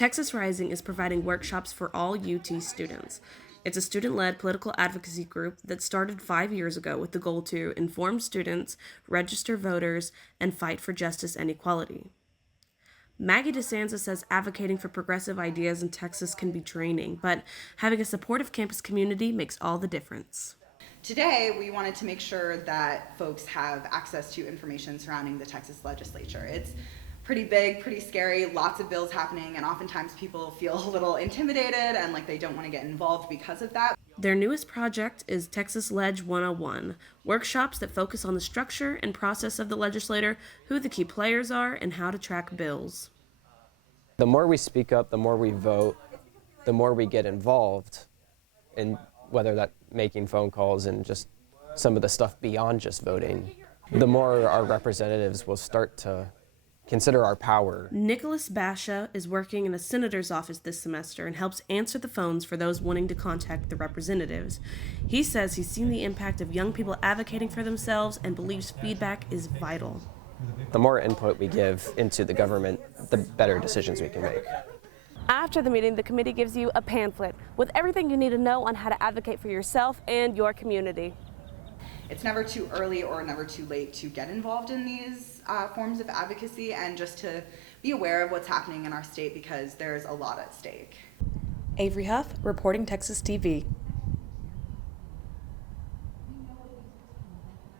Texas Rising is providing workshops for all UT students. It's a student-led political advocacy group that started 5 years ago with the goal to inform students, register voters, and fight for justice and equality. Maggie DeSanza says advocating for progressive ideas in Texas can be draining, but having a supportive campus community makes all the difference. Today, we wanted to make sure that folks have access to information surrounding the Texas Legislature. It's pretty big, pretty scary, lots of bills happening, and oftentimes people feel a little intimidated and like they don't want to get involved because of that. Their newest project is TX LEGE 101, workshops that focus on the structure and process of the legislature, who the key players are, and how to track bills. The more we speak up, the more we vote, the more we get involved in whether that's making phone calls and just some of the stuff beyond just voting, the more our representatives will start to consider our power. Nicholas Basha is working in a senator's office this semester and helps answer the phones for those wanting to contact the representatives. He says he's seen the impact of young people advocating for themselves and believes feedback is vital. The more input we give into the government, the better decisions we can make. After the meeting, the committee gives you a pamphlet with everything you need to know on how to advocate for yourself and your community. It's never too early or never too late to get involved in these forms of advocacy and just to be aware of what's happening in our state because there's a lot at stake. Avery Huff, reporting Texas TV.